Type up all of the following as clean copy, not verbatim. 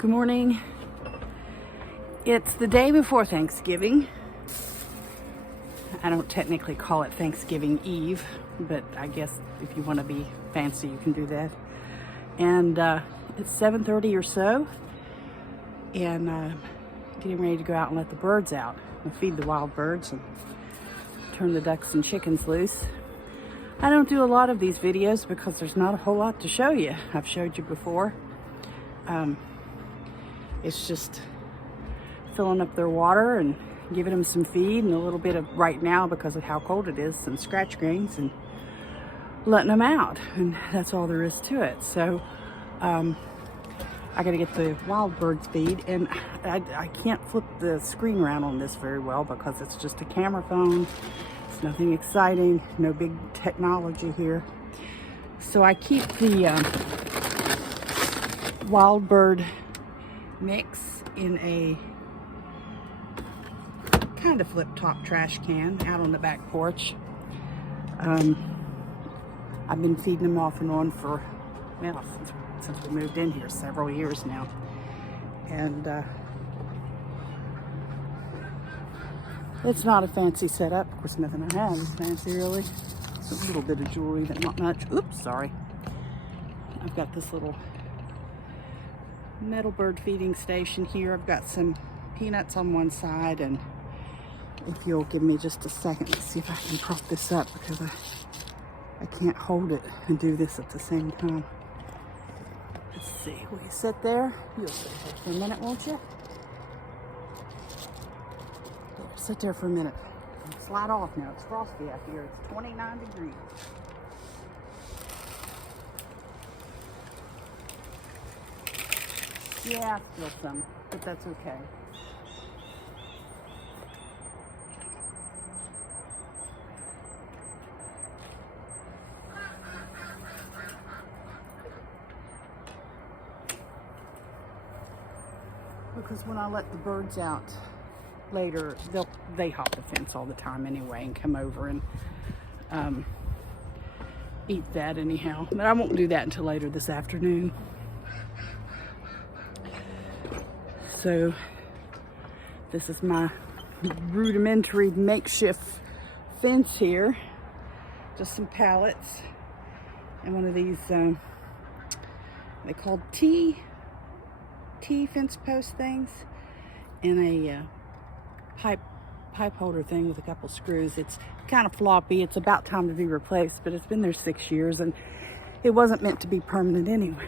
Good morning. It's the day before Thanksgiving. I don't technically call it Thanksgiving Eve, but I guess if you want to be fancy, you can do that. And it's 7:30 or so, and getting ready to go out and let the birds out and feed the wild birds and turn the ducks and chickens loose. I don't do a lot of these videos because there's not a whole lot to show you. I've showed you before. It's just filling up their water and giving them some feed and a little bit of, right now because of how cold it is, some scratch grains and letting them out. And that's all there is to it. So I got to get the wild birds feed, and I can't flip the screen around on this very well because it's just a camera phone. It's nothing exciting, no big technology here. So I keep the wild bird mix in a kind of flip top trash can out on the back porch. I've been feeding them off and on for, well, since we moved in here several years now. And it's not a fancy setup. Of course, nothing I have is fancy really. It's a little bit of jewelry, but not much. Oops, sorry. I've got this little metal bird feeding station here. I've got some peanuts on one side, and if you'll give me just a second to see if I can prop this up because I can't hold it and do this at the same time. Let's see, will you sit there? You'll sit there for a minute, won't you? There, sit there for a minute. Slide off now. It's frosty out here. It's 29 degrees. Yeah, still some, but that's okay. Because when I let the birds out later, they hop the fence all the time anyway and come over and eat that anyhow. But I won't do that until later this afternoon. So this is my rudimentary makeshift fence here. Just some pallets and one of these, they called T fence post things, and a pipe holder thing with a couple screws. It's kind of floppy. It's about time to be replaced, but it's been there 6 years and it wasn't meant to be permanent anyway.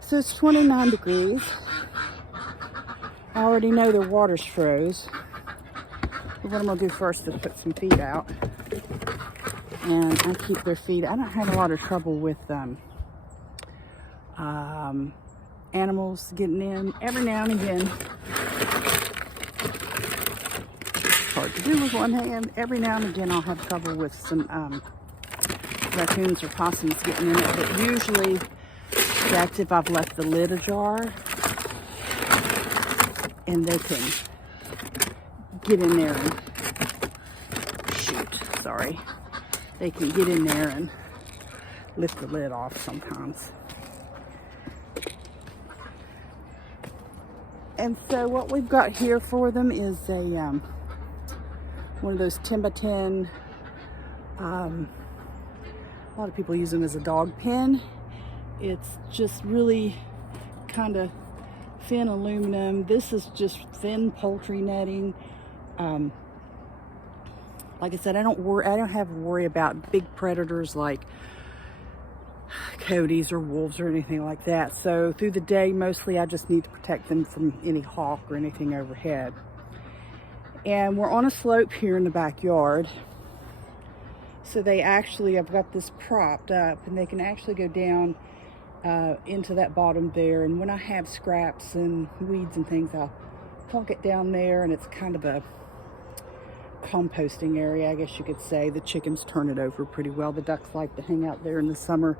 So it's 29 degrees. I already know their water's froze. But what I'm gonna do first is put some feed out, and I keep their feed. I don't have a lot of trouble with animals getting in every now and again. It's hard to do with one hand. Every now and again I'll have trouble with some raccoons or possums getting in it, but usually that's if I've left the lid ajar and they can get in there and they can get in there and lift the lid off sometimes. And so what we've got here for them is a one of those Timbuktu. A lot of people use them as a dog pen. It's just really kind of thin aluminum. This is just thin poultry netting. Like I said, I don't have to worry about big predators like coyotes or wolves or anything like that. So through the day, mostly I just need to protect them from any hawk or anything overhead. And we're on a slope here in the backyard. So they actually, I've got this propped up and they can actually go down into that bottom there. And when I have scraps and weeds and things, I'll plunk it down there, and it's kind of a composting area, I guess you could say. The chickens turn it over pretty well. The ducks like to hang out there in the summer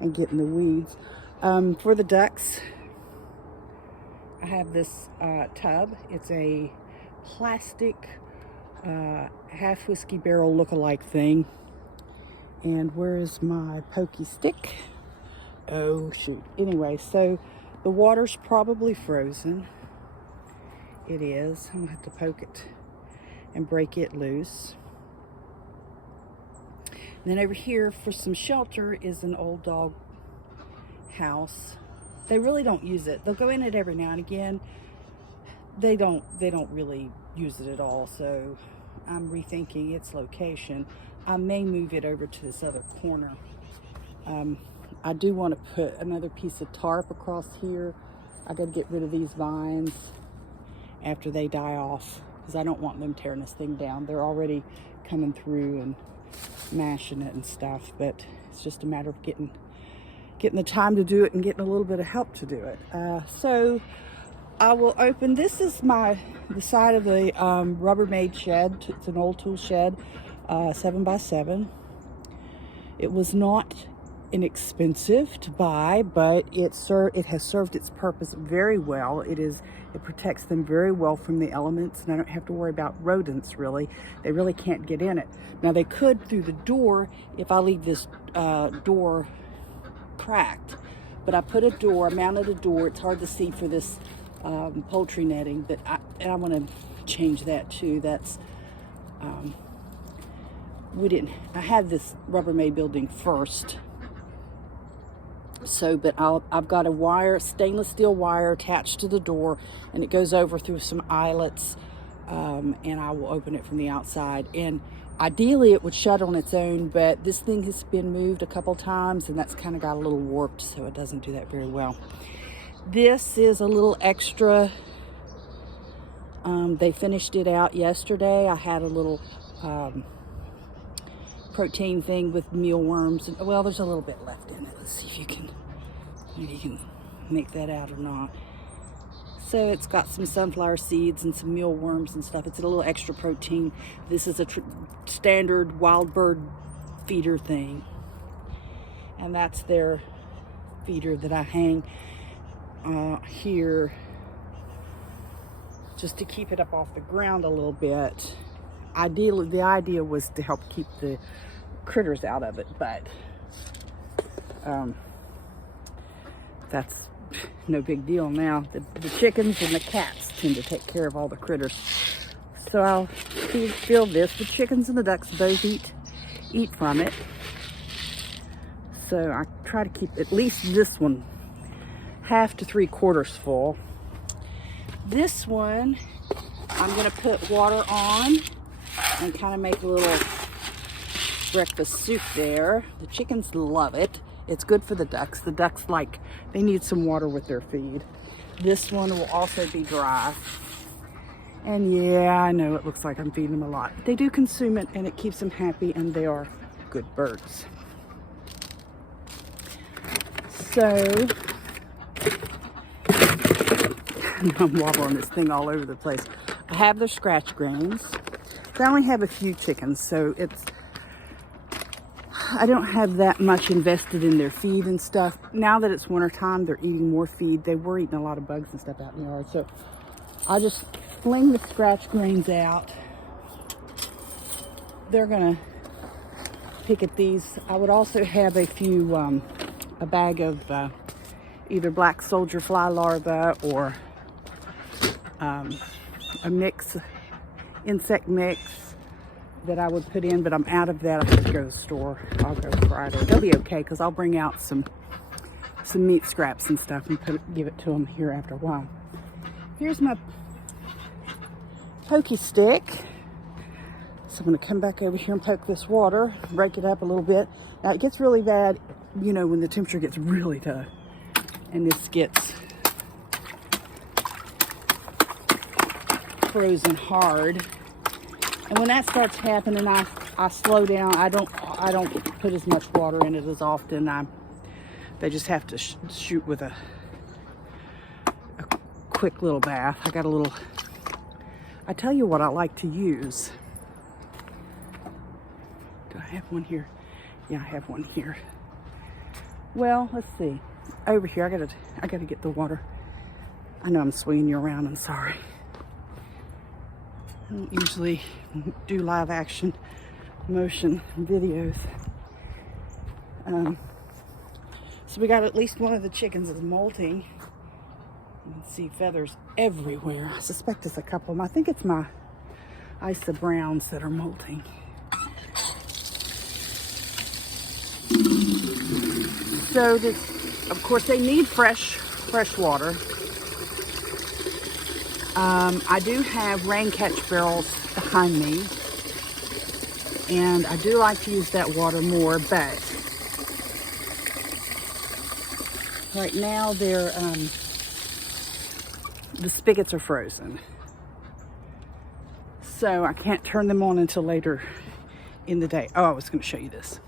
and get in the weeds. For the ducks, I have this tub. It's a plastic half whiskey barrel look-alike thing. And where is my pokey stick? Oh shoot. Anyway, so The water's probably frozen. It is. I'm gonna have to poke it and break it loose. And then over here for some shelter is an old dog house. They really don't use it. They'll go in it every now and again. They don't really use it at all, so I'm rethinking its location. I may move it over to this other corner. I do want to put another piece of tarp across here. I gotta get rid of these vines after they die off, because I don't want them tearing this thing down. They're already coming through and mashing it and stuff, but it's just a matter of getting the time to do it and getting a little bit of help to do it. So I will open, this is the side of the Rubbermaid shed. It's an old tool shed, 7x7. It was not inexpensive to buy, but it has served its purpose very well. It protects them very well from the elements, and I don't have to worry about rodents really. They really can't get in it. Now they could through the door if I leave this door cracked, but I put I mounted a door. It's hard to see for this poultry netting, but I want to change that too. That's I had this Rubbermaid building first, so but I've got a stainless steel wire attached to the door, and it goes over through some eyelets, and I will open it from the outside. And ideally it would shut on its own, but this thing has been moved a couple times, and that's kind of got a little warped, so it doesn't do that very well. This is a little extra. They finished it out yesterday. I had a little protein thing with mealworms. Well, there's a little bit left in it. Let's see if maybe you can make that out or not. So it's got some sunflower seeds and some mealworms and stuff. It's a little extra protein. This is a standard wild bird feeder thing. And that's their feeder that I hang here just to keep it up off the ground a little bit. Ideally, the idea was to help keep the critters out of it, but that's no big deal now. The chickens and the cats tend to take care of all the critters. So I'll fill this. The chickens and the ducks both eat from it. So I try to keep at least this one 1/2 to 3/4 full. This one, I'm gonna put water on and kind of make a little breakfast soup there. The chickens love it. It's good for the ducks. The ducks they need some water with their feed. This one will also be dry. And yeah, I know it looks like I'm feeding them a lot, but they do consume it, and it keeps them happy, and they are good birds. So I'm wobbling this thing all over the place. I have their scratch grains. I only have a few chickens, so I don't have that much invested in their feed and stuff. Now that it's winter time, they're eating more feed. They were eating a lot of bugs and stuff out in the yard, so I just fling the scratch grains out. They're gonna pick at these. I would also have a bag of either black soldier fly larvae or a insect mix that I would put in, but I'm out of that. I have to go to the store. I'll go Friday. They'll be okay, because I'll bring out some meat scraps and stuff and give it to them here after a while. Here's my pokey stick. So I'm going to come back over here and poke this water, break it up a little bit. Now it gets really bad, when the temperature gets really tough, and this gets frozen hard. And when that starts happening, I slow down. I don't put as much water in it as often. They just have to shoot with a quick little bath. I tell you what I like to use. Do I have one here? Yeah, I have one here. Well, let's see. Over here, I gotta get the water. I know I'm swinging you around. I'm sorry. I don't usually do live action motion videos. So we got at least one of the chickens is molting. You can see feathers everywhere. I suspect it's a couple of them. I think it's my Isa Browns that are molting. So this, of course, they need fresh water. I do have rain catch barrels behind me, and I do like to use that water more, but right now they're the spigots are frozen, so I can't turn them on until later in the day. Oh, I was going to show you this.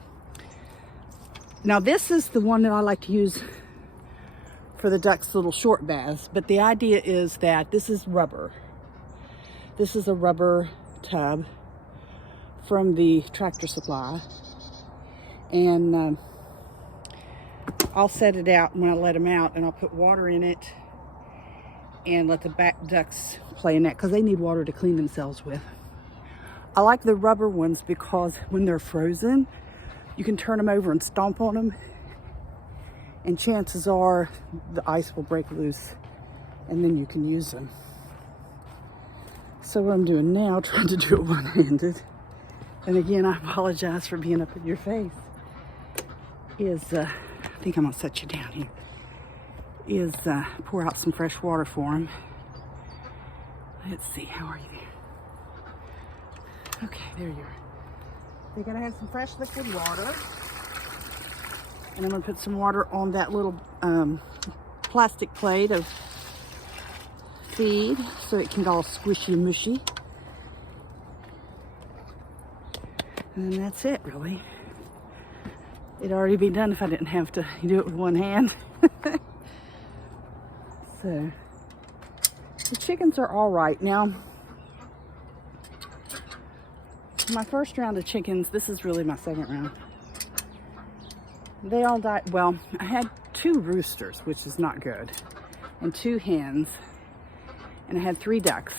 Now this is the one that I like to use for the ducks' little short baths, but the idea is that this is rubber. This is a rubber tub from the Tractor Supply, and I'll set it out when I let them out, and I'll put water in it and let the back ducks play in that because they need water to clean themselves with. I like the rubber ones because when they're frozen, you can turn them over and stomp on them, and chances are the ice will break loose and then you can use them. So what I'm doing now, trying to do it one-handed, and again, I apologize for being up in your face, is, I think I'm gonna set you down here, is pour out some fresh water for them. Let's see, how are you there? Okay, there you are. They're gonna have some fresh liquid water. And I'm going to put some water on that little plastic plate of feed so it can get all squishy and mushy. And that's it, really. It'd already be done if I didn't have to do it with one hand. So, the chickens are all right. Now, my first round of chickens, this is really my second round. They all died. Well, I had 2 roosters, which is not good, and 2 hens, and I had 3 ducks.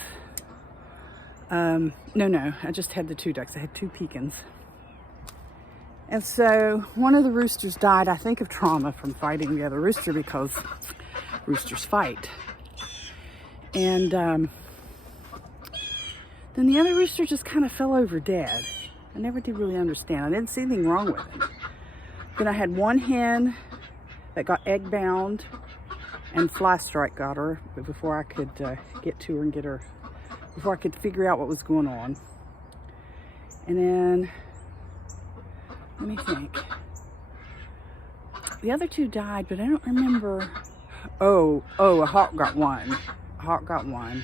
No, I just had the 2 ducks. I had 2 pecans. And so one of the roosters died, I think of trauma from fighting the other rooster, because roosters fight. And then the other rooster just kind of fell over dead. I never did really understand. I didn't see anything wrong with him. Then I had 1 hen that got egg bound, and fly strike got her, but before I could get to her and get her, before I could figure out what was going on. And then, let me think. The other 2 died, but I don't remember. Oh, a hawk got one. A hawk got one.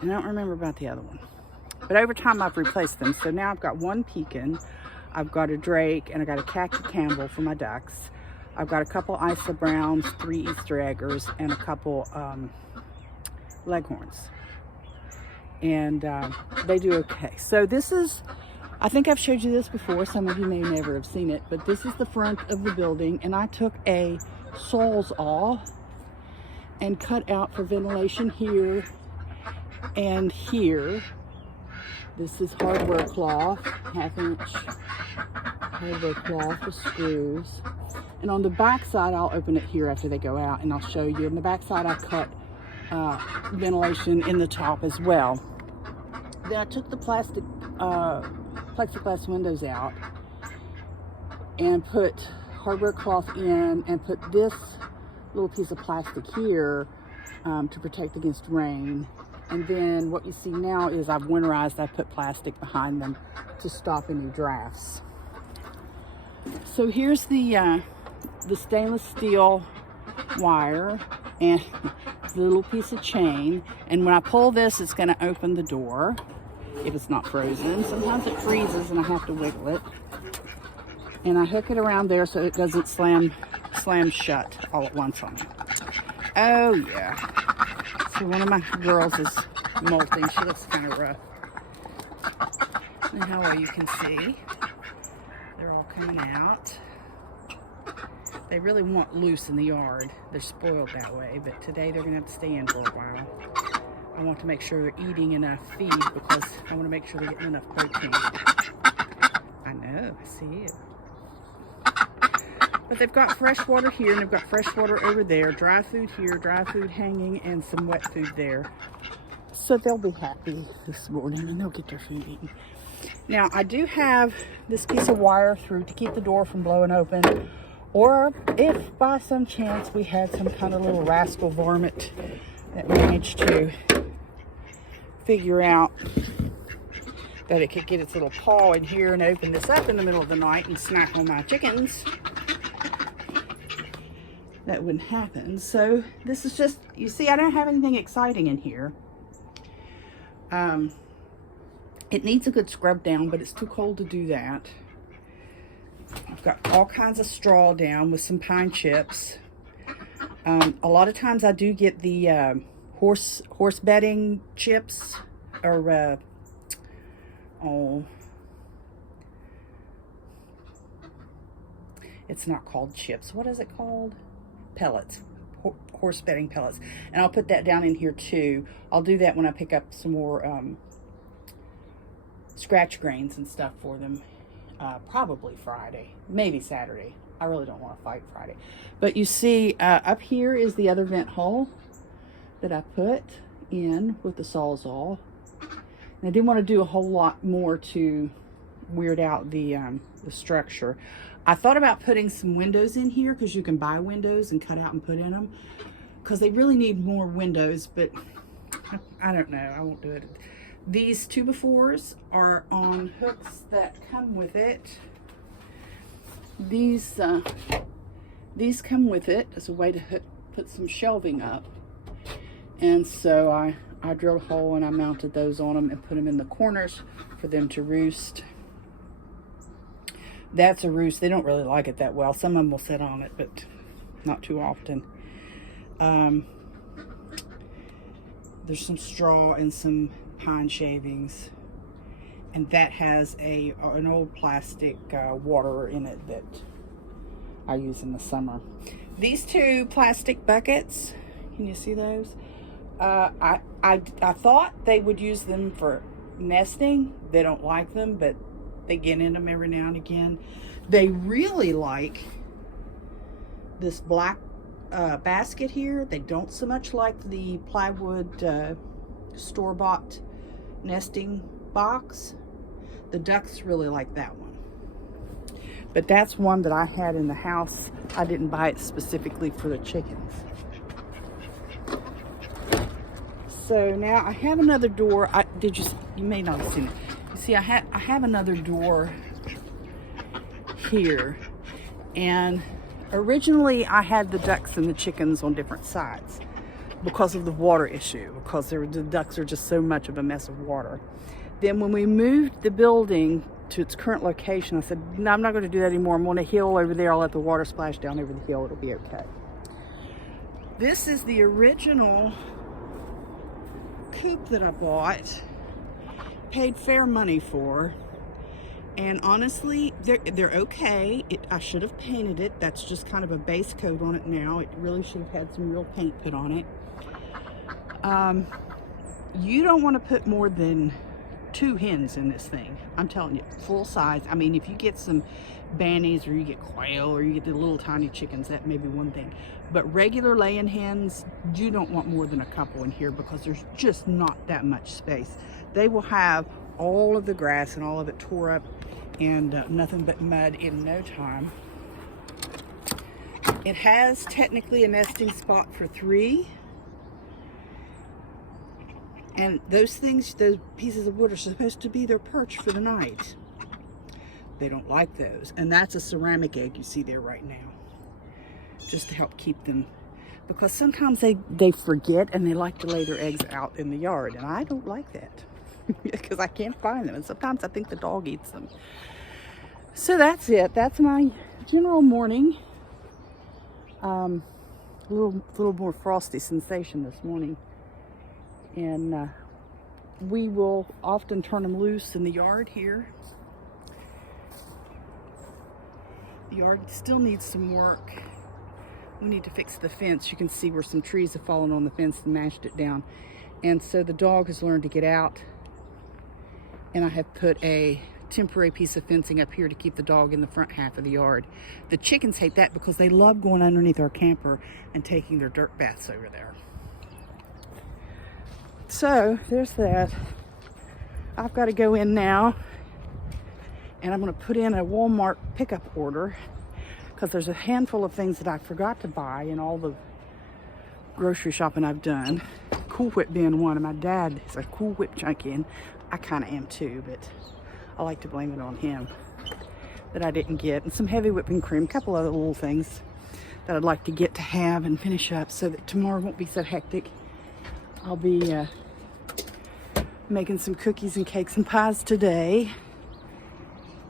And I don't remember about the other one. But over time I've replaced them. So now I've got 1 pecan. I've got a drake, and I got a khaki Campbell for my ducks. I've got a couple Isa Browns, 3 Easter eggers, and a couple leghorns. And they do okay. So this is, I think I've showed you this before. Some of you may never have seen it, but this is the front of the building, and I took a sawzall and cut out for ventilation here and here. This is hardware cloth, 1/2 inch hardware cloth with screws. And on the back side, I'll open it here after they go out, and I'll show you. On the back side, I cut ventilation in the top as well. Then I took the plastic plexiglass windows out and put hardware cloth in, and put this little piece of plastic here to protect against rain. And then what you see now is I've winterized, I put plastic behind them to stop any drafts. So here's the stainless steel wire and the little piece of chain. And when I pull this, it's going to open the door if it's not frozen. Sometimes it freezes and I have to wiggle it. And I hook it around there so it doesn't slam shut all at once on me. Oh yeah. So one of my girls is molting. She looks kind of rough. And how well you can see, they're all coming out. They really want loose in the yard. They're spoiled that way, but today they're going to have to stay in for a while. I want to make sure they're eating enough feed because I want to make sure they're getting enough protein. I know, I see it. But they've got fresh water here, and they've got fresh water over there, dry food here, dry food hanging, and some wet food there. So they'll be happy this morning, and they'll get their food eaten. Now, I do have this piece of wire through to keep the door from blowing open, or if by some chance we had some kind of little rascal varmint that managed to figure out that it could get its little paw in here and open this up in the middle of the night and snack on my chickens, that wouldn't happen. So this is just, you see, I don't have anything exciting in here. It needs a good scrub down, but it's too cold to do that. I've got all kinds of straw down with some pine chips. A lot of times I do get the horse bedding chips, or it's not called chips. What is it called? Pellets. Horse bedding pellets. And I'll put that down in here too. I'll do that when I pick up some more scratch grains and stuff for them. Probably Friday, maybe Saturday. I really don't want to fight Friday. But you see, up here is the other vent hole that I put in with the Sawzall. And I didn't want to do a whole lot more to weird out the structure. I thought about putting some windows in here, because you can buy windows and cut out and put in them, because they really need more windows, but I don't know. I won't do it. These 2x4s are on hooks that come with it. These come with it as a way to put some shelving up. And so I drilled a hole and I mounted those on them and put them in the corners for them to roost. That's a roost. They don't really like it that well. Some of them will sit on it, but not too often. There's some straw and some pine shavings, and that has an old plastic water in it that I use in the summer. These two plastic buckets, can you see those? I thought they would use them for nesting. They don't like them, but they get in them every now and again. They really like this black basket here. They don't so much like the plywood store-bought nesting box. The ducks really like that one. But that's one that I had in the house. I didn't buy it specifically for the chickens. So now I have another door. You may not have seen it. You see, I have another door here. And originally I had the ducks and the chickens on different sides because of the water issue, because the ducks are just so much of a mess of water. Then when we moved the building to its current location, I said, no, I'm not going to do that anymore. I'm on a hill over there. I'll let the water splash down over the hill. It'll be okay. This is the original coop that I bought, paid fair money for, and honestly, they're okay. I should have painted it. That's just kind of a base coat on it now. It really should have had some real paint put on it. You don't want to put more than 2 hens in this thing. I'm telling you, full size. I mean, if you get some bannies or you get quail or you get the little tiny chickens, that may be one thing. But regular laying hens, you don't want more than a couple in here, because there's just not that much space. They will have all of the grass and all of it tore up and nothing but mud in no time. It has technically a nesting spot for 3. And those things, those pieces of wood, are supposed to be their perch for the night. They don't like those. And that's a ceramic egg you see there right now, just to help keep them, because sometimes they forget and they like to lay their eggs out in the yard, and I don't like that because I can't find them, and sometimes I think the dog eats them. So that's it. That's my general morning. A little more frosty sensation this morning. And we will often turn them loose in the yard here. The yard still needs some work. We need to fix the fence. You can see where some trees have fallen on the fence and mashed it down. And so the dog has learned to get out. And I have put a temporary piece of fencing up here to keep the dog in the front half of the yard. The chickens hate that because they love going underneath our camper and taking their dirt baths over there. So there's that. I've got to go in now, and I'm going to put in a Walmart pickup order because there's a handful of things that I forgot to buy in all the grocery shopping I've done. Cool Whip being one, and my dad is a Cool Whip junkie, and I kind of am too, but I like to blame it on him that I didn't get. And some heavy whipping cream, a couple other little things that I'd like to get to have and finish up so that tomorrow won't be so hectic. I'll be making some cookies and cakes and pies today,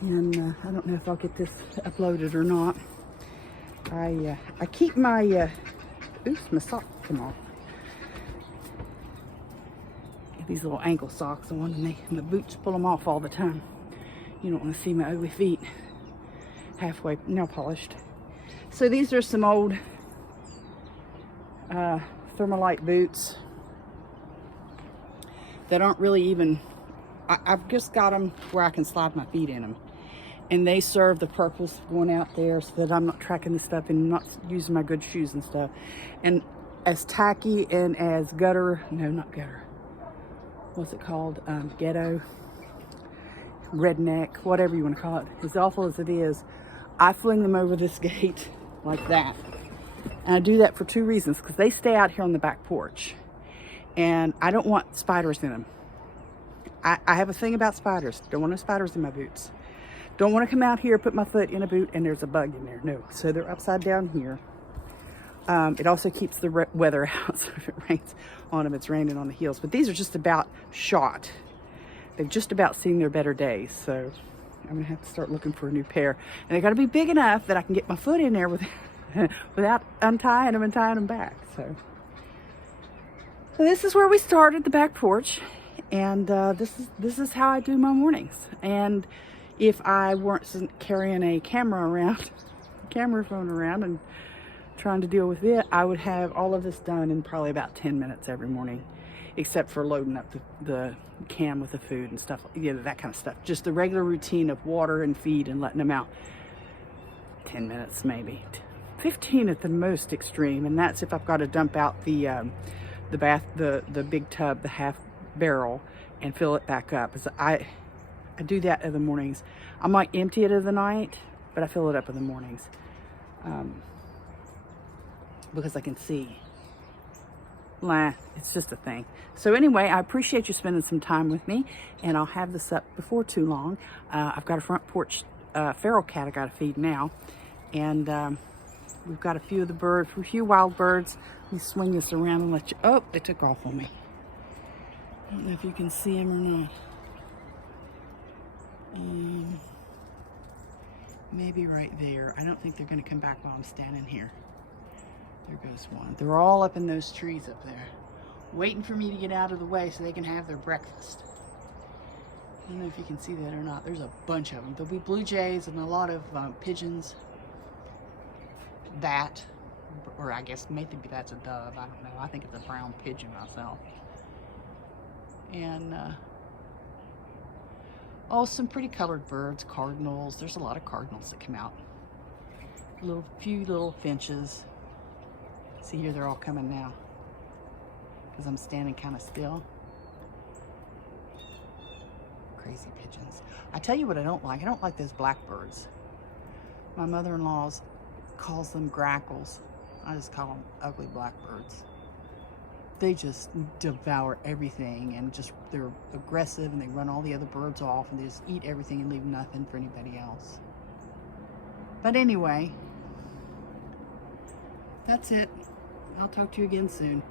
and I don't know if I'll get this uploaded or not. I keep my oops, my sock come off. These little ankle socks on, and the boots pull them off all the time. You don't want to see my ugly feet halfway nail polished. So these are some old Thermalite boots that aren't really even, I've just got them where I can slide my feet in them. And they serve the purpose of going out there so that I'm not tracking this stuff and not using my good shoes and stuff. And as tacky and as not gutter, what's it called? Ghetto, redneck, whatever you want to call it. As awful as it is, I fling them over this gate like that. And I do that for two reasons, because they stay out here on the back porch. And I don't want spiders in them. I have a thing about spiders. Don't want no spiders in my boots. Don't want to come out here, put my foot in a boot, and there's a bug in there. No. So they're upside down here. It also keeps the weather out, so if it rains on them, it's raining on the heels. But these are just about shot. They've just about seen their better days. So I'm going to have to start looking for a new pair. And they got to be big enough that I can get my foot in there without untying them and tying them back. So this is where we started, the back porch. And this is how I do my mornings. And if I weren't carrying a camera phone around and trying to deal with it, I would have all of this done in probably about 10 minutes every morning, except for loading up the can with the food and stuff, that kind of stuff. Just the regular routine of water and feed and letting them out. 10 minutes maybe, 15 at the most extreme, and that's if I've got to dump out the big tub, the half barrel, and fill it back up. I do that in the mornings. I might empty it in the night, but I fill it up in the mornings. Because I can see. It's just a thing. So anyway, I appreciate you spending some time with me, and I'll have this up before too long. I've got a front porch feral cat I got to feed now, and we've got a few wild birds. Let me swing this around and let you. Oh, they took off on me. I don't know if you can see them or not. Maybe right there. I don't think they're going to come back while I'm standing here. There goes one. They're all up in those trees up there, waiting for me to get out of the way so they can have their breakfast. I don't know if you can see that or not. There's a bunch of them. There'll be blue jays and a lot of pigeons. Or I guess maybe that's a dove. I don't know. I think it's a brown pigeon myself. And some pretty colored birds, cardinals. There's a lot of cardinals that come out. Few little finches. See here, they're all coming now because I'm standing kind of still. Crazy pigeons. I tell you what I don't like. I don't like those blackbirds. My mother-in-law calls them grackles. I just call them ugly blackbirds. They just devour everything, and they're aggressive, and they run all the other birds off, and they just eat everything and leave nothing for anybody else. But anyway, that's it. I'll talk to you again soon.